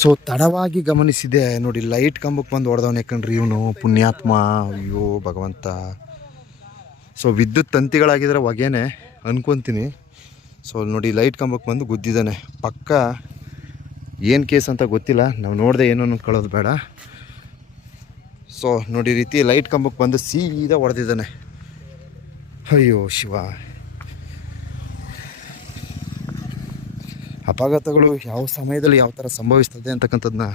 So ತಡವಾಗಿ ಗಮನಿಸಿದೆ ನೋಡಿ ಲೈಟ್ ಕಂಬಕ್ಕೆ ಬಂದು ಹೊಡೆದವನೇ ಕಣ್ರಿ ಇವನು ಪುಣ್ಯಾತ್ಮ, ಅಯ್ಯೋ ಭಗವಂತ. ಸೊ ವಿದ್ಯುತ್ ತಂತಿಗಳಾಗಿದ್ರೆ ಹೊಗೆನೆ ಅನ್ಕೊತೀನಿ. ಸೊ ನೋಡಿ ಲೈಟ್ ಕಂಬಕ್ಕೆ ಬಂದು ಗುದ್ದಿದ್ದಾನೆ. ಪಕ್ಕ ಏನು ಕೇಸ್ ಅಂತ ಗೊತ್ತಿಲ್ಲ, ನಾವು ನೋಡಿದೆ ಏನೋ ಅನ್ಕೊಳ್ಳೋದು ಬೇಡ. ಸೊ ನೋಡಿ, ರೀತಿ ಲೈಟ್ ಕಂಬಕ್ಕೆ ಬಂದು ಸೀದಾ ಹೊಡೆದಿದ್ದಾನೆ. ಅಯ್ಯೋ ಶಿವ. ಅಪಘಾತಗಳು ಯಾವ ಸಮಯದಲ್ಲಿ ಯಾವ ಥರ ಸಂಭವಿಸ್ತದೆ ಅಂತಕ್ಕಂಥದ್ದನ್ನ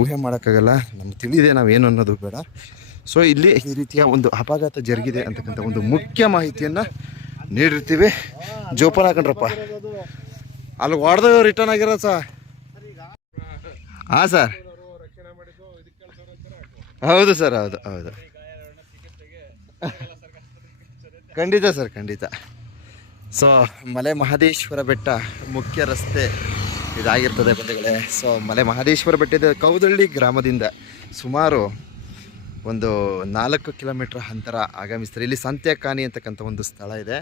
ಊಹೆ ಮಾಡೋಕ್ಕಾಗಲ್ಲ. ನಮ್ಗೆ ತಿಳಿದೆ ಏನು ಅನ್ನೋದು ಬೇಡ. ಸೊ ಇಲ್ಲಿ ಈ ರೀತಿಯ ಒಂದು ಅಪಘಾತ ಜರುಗಿದೆ ಅಂತಕ್ಕಂಥ ಒಂದು ಮುಖ್ಯ ಮಾಹಿತಿಯನ್ನು ನೀಡಿರ್ತೀವಿ. ಜೋಪಾನ ಹಾಕೊಂಡ್ರಪ್ಪ. ಅಲ್ಲಿ ಹೊಡೆದ ರಿಟರ್ನ್ ಆಗಿರೋ ಸರ್ ಹಾಂ ಸರ್. ಹೌದು ಸರ್, ಹೌದು ಹೌದು. ಖಂಡಿತ ಸರ್, ಖಂಡಿತ. ಸೊ ಮಲೆ ಮಹದೇಶ್ವರ ಬೆಟ್ಟ ಮುಖ್ಯ ರಸ್ತೆ ಇದಾಗಿರ್ತದೆ ಬಂಧುಗಳೇ. ಸೊ ಮಲೆ ಮಹದೇಶ್ವರ ಬೆಟ್ಟದ ಕೌದಳ್ಳಿ ಗ್ರಾಮದಿಂದ ಸುಮಾರು ಒಂದು ನಾಲ್ಕು ಕಿಲೋಮೀಟ್ರ್ ಅಂತರ ಆಗಮಿಸ್ತಾರೆ. ಇಲ್ಲಿ ಸಂತ್ಯಕಾನಿ ಅಂತಕ್ಕಂಥ ಒಂದು ಸ್ಥಳ ಇದೆ.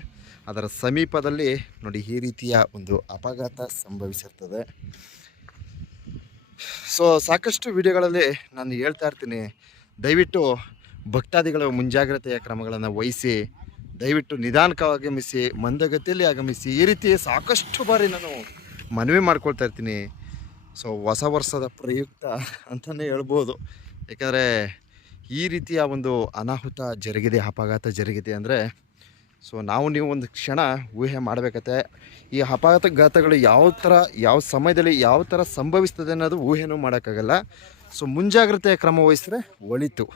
ಅದರ ಸಮೀಪದಲ್ಲಿ ನೋಡಿ ಈ ರೀತಿಯ ಒಂದು ಅಪಘಾತ ಸಂಭವಿಸಿರ್ತದೆ. ಸೊ ಸಾಕಷ್ಟು ವಿಡಿಯೋಗಳಲ್ಲಿ ನಾನು ಹೇಳ್ತಾ ಇರ್ತೀನಿ. ದಯವಿಟ್ಟು ಭಕ್ತಾದಿಗಳು ಮುಂಜಾಗ್ರತೆಯ ಕ್ರಮಗಳನ್ನು ವಹಿಸಿ ದಯವಿಟ್ಟು ನಿಧಾನಕ್ಕೆ ಆಗಮಿಸಿ, ಮಂದಗತಿಯಲ್ಲಿ ಆಗಮಿಸಿ, ಈ ರೀತಿ ಸಾಕಷ್ಟು ಬಾರಿ ನಾನು ಮನವಿ ಮಾಡ್ಕೊಳ್ತಾ ಇರ್ತೀನಿ. ಸೊ ಹೊಸ ವರ್ಷದ ಪ್ರಯುಕ್ತ ಅಂತಲೇ ಹೇಳ್ಬೋದು. ಯಾಕಂದರೆ, ಈ ರೀತಿಯ ಒಂದು ಅನಾಹುತ ಜರುಗಿದೆ, ಅಪಘಾತ ಜರುಗಿದೆ ಅಂದರೆ ಸೊ ನಾವು ನೀವು ಒಂದು ಕ್ಷಣ ಊಹೆ ಮಾಡಬೇಕತ್ತೆ. ಈ ಅಪಘಾತಘಾತಗಳು ಯಾವ ಥರ, ಯಾವ ಸಮಯದಲ್ಲಿ ಯಾವ ಥರ ಸಂಭವಿಸ್ತದೆ ಅನ್ನೋದು ಊಹೆನೂ ಮಾಡೋಕ್ಕಾಗಲ್ಲ. ಸೊ ಮುಂಜಾಗ್ರತೆಯ ಕ್ರಮ ವಹಿಸಿದ್ರೆ ಒಳಿತು.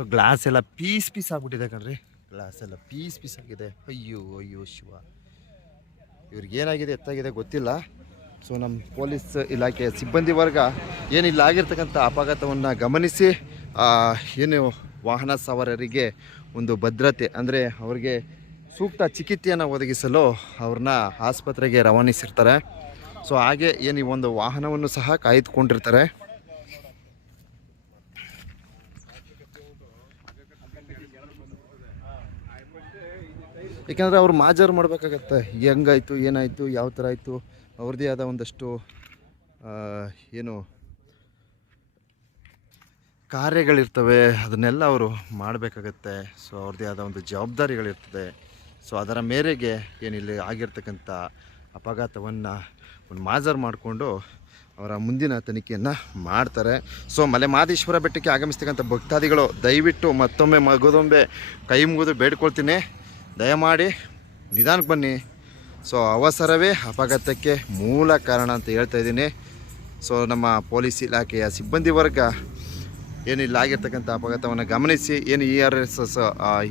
ಸೊ ಗ್ಲಾಸ್ ಎಲ್ಲ ಪೀಸ್ ಪೀಸ್ ಆಗ್ಬಿಟ್ಟಿದೆ ಕಣ್ರಿ. ಗ್ಲಾಸ್ ಎಲ್ಲ ಪೀಸ್ ಪೀಸ್ ಆಗಿದೆ. ಅಯ್ಯೋ ಅಯ್ಯೋ ಶಿವ. ಇವ್ರಿಗೆ ಏನಾಗಿದೆ, ಎತ್ತಾಗಿದೆ ಗೊತ್ತಿಲ್ಲ. ಸೊ ನಮ್ಮ ಪೊಲೀಸ್ ಇಲಾಖೆ ಸಿಬ್ಬಂದಿ ವರ್ಗ ಏನಿಲ್ಲ, ಆಗಿರ್ತಕ್ಕಂಥ ಅಪಘಾತವನ್ನು ಗಮನಿಸಿ ಏನು ವಾಹನ ಸವಾರರಿಗೆ ಒಂದು ಭದ್ರತೆ, ಅಂದರೆ ಅವರಿಗೆ ಸೂಕ್ತ ಚಿಕಿತ್ಸೆಯನ್ನು ಒದಗಿಸಲು ಅವ್ರನ್ನ ಆಸ್ಪತ್ರೆಗೆ ರವಾನಿಸಿರ್ತಾರೆ. ಸೊ ಹಾಗೆ ಏನು ಒಂದು ವಾಹನವನ್ನು ಸಹ ಕಾಯ್ದುಕೊಂಡಿರ್ತಾರೆ. ಯಾಕಂದರೆ ಅವ್ರು ಮಾಜರ್ ಮಾಡಬೇಕಾಗತ್ತೆ. ಹೆಂಗಾಯಿತು, ಏನಾಯಿತು, ಯಾವ ಥರ ಆಯಿತು, ಅವ್ರದ್ದೇ ಆದ ಒಂದಷ್ಟು ಏನು ಕಾರ್ಯಗಳಿರ್ತವೆ, ಅದನ್ನೆಲ್ಲ ಅವರು ಮಾಡಬೇಕಾಗತ್ತೆ. ಸೊ ಅವ್ರದೇ ಆದ ಒಂದು ಜವಾಬ್ದಾರಿಗಳಿರ್ತದೆ. ಸೊ ಅದರ ಮೇರೆಗೆ ಏನಿಲ್ಲಿ ಆಗಿರ್ತಕ್ಕಂಥ ಅಪಘಾತವನ್ನು ಒಂದು ಮಾಜರ್ ಮಾಡಿಕೊಂಡು ಅವರ ಮುಂದಿನ ತನಿಖೆಯನ್ನು ಮಾಡ್ತಾರೆ. ಸೊ ಮಲೆ ಮಹದೇಶ್ವರ ಬೆಟ್ಟಕ್ಕೆ ಆಗಮಿಸ್ತಕ್ಕಂಥ ಭಕ್ತಾದಿಗಳು, ದಯವಿಟ್ಟು ಮತ್ತೊಮ್ಮೆ ಮಗದೊಮ್ಮೆ ಕೈ ಮುಗಿದು ಬೇಡ್ಕೊಳ್ತೀನಿ. ದಯಮಾಡಿ ನಿಧಾನಕ್ಕೆ ಬನ್ನಿ. ಸೊ ಅವಸರವೇ ಅಪಘಾತಕ್ಕೆ ಮೂಲ ಕಾರಣ ಅಂತ ಹೇಳ್ತಾ ಇದ್ದೀನಿ. ಸೊ ನಮ್ಮ ಪೊಲೀಸ್ ಇಲಾಖೆಯ ಸಿಬ್ಬಂದಿ ವರ್ಗ ಏನಿಲ್ಲ, ಆಗಿರ್ತಕ್ಕಂಥ ಅಪಘಾತವನ್ನು ಗಮನಿಸಿ, ಏನು ಇ ಆರ್ ಎಸ್ ಎಸ್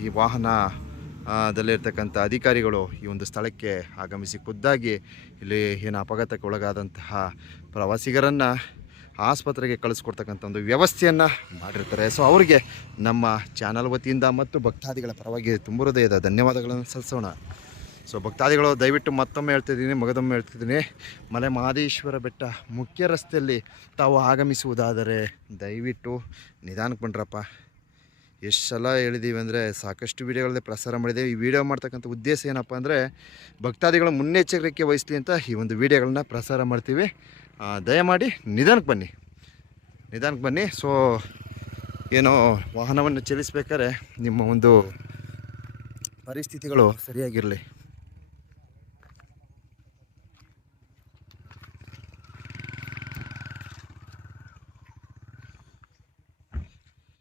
ಈ ವಾಹನದಲ್ಲಿರ್ತಕ್ಕಂಥ ಅಧಿಕಾರಿಗಳು ಈ ಒಂದು ಸ್ಥಳಕ್ಕೆ ಆಗಮಿಸಿ ಖುದ್ದಾಗಿ ಇಲ್ಲಿ ಏನು ಅಪಘಾತಕ್ಕೆ ಒಳಗಾದಂತಹ ಪ್ರವಾಸಿಗರನ್ನು ಆಸ್ಪತ್ರೆಗೆ ಕಳಿಸ್ಕೊಡ್ತಕ್ಕಂಥ ಒಂದು ವ್ಯವಸ್ಥೆಯನ್ನು ಮಾಡಿರ್ತಾರೆ. ಸೊ ಅವರಿಗೆ ನಮ್ಮ ಚಾನಲ್ ವತಿಯಿಂದ ಮತ್ತು ಭಕ್ತಾದಿಗಳ ಪರವಾಗಿ ತುಂಬ ಹೃದಯದ ಧನ್ಯವಾದಗಳನ್ನು ಸಲ್ಲಿಸೋಣ. ಸೊ ಭಕ್ತಾದಿಗಳು, ದಯವಿಟ್ಟು ಮತ್ತೊಮ್ಮೆ ಹೇಳ್ತಿದ್ದೀನಿ, ಮಗದೊಮ್ಮೆ ಹೇಳ್ತಿದ್ದೀನಿ. ಮಲೆ ಮಹದೇಶ್ವರ ಬೆಟ್ಟ ಮುಖ್ಯ ರಸ್ತೆಯಲ್ಲಿ ತಾವು ಆಗಮಿಸುವುದಾದರೆ ದಯವಿಟ್ಟು ನಿಧಾನಕ್ಕೆ ಬನ್ರಪ್ಪ ಎಷ್ಟು ಸಲ ಹೇಳಿದ್ದೀವಿ ಅಂದರೆ ಸಾಕಷ್ಟು ವೀಡಿಯೋಗಳಲ್ಲಿ ಪ್ರಸಾರ ಮಾಡಿದ್ದೇವೆ ಈ ವಿಡಿಯೋ ಮಾಡ್ತಕ್ಕಂಥ ಉದ್ದೇಶ ಏನಪ್ಪ ಅಂದರೆ ಭಕ್ತಾದಿಗಳ ಮುನ್ನೆಚ್ಚರಿಕೆ ವಹಿಸಲಿ ಅಂತ ಈ ಒಂದು ವಿಡಿಯೋಗಳನ್ನ ಪ್ರಸಾರ ಮಾಡ್ತೀವಿ. ದಯಮಾಡಿ ನಿಧಾನಕ್ಕೆ ಬನ್ನಿ. ನಿಧಾನಕ್ಕೆ ಬನ್ನಿ. ಸೊ ಏನೋ ವಾಹನವನ್ನು ಚಲಿಸಬೇಕಾದ್ರೆ ನಿಮ್ಮ ಒಂದು ಪರಿಸ್ಥಿತಿಗಳು ಸರಿಯಾಗಿರಲಿ.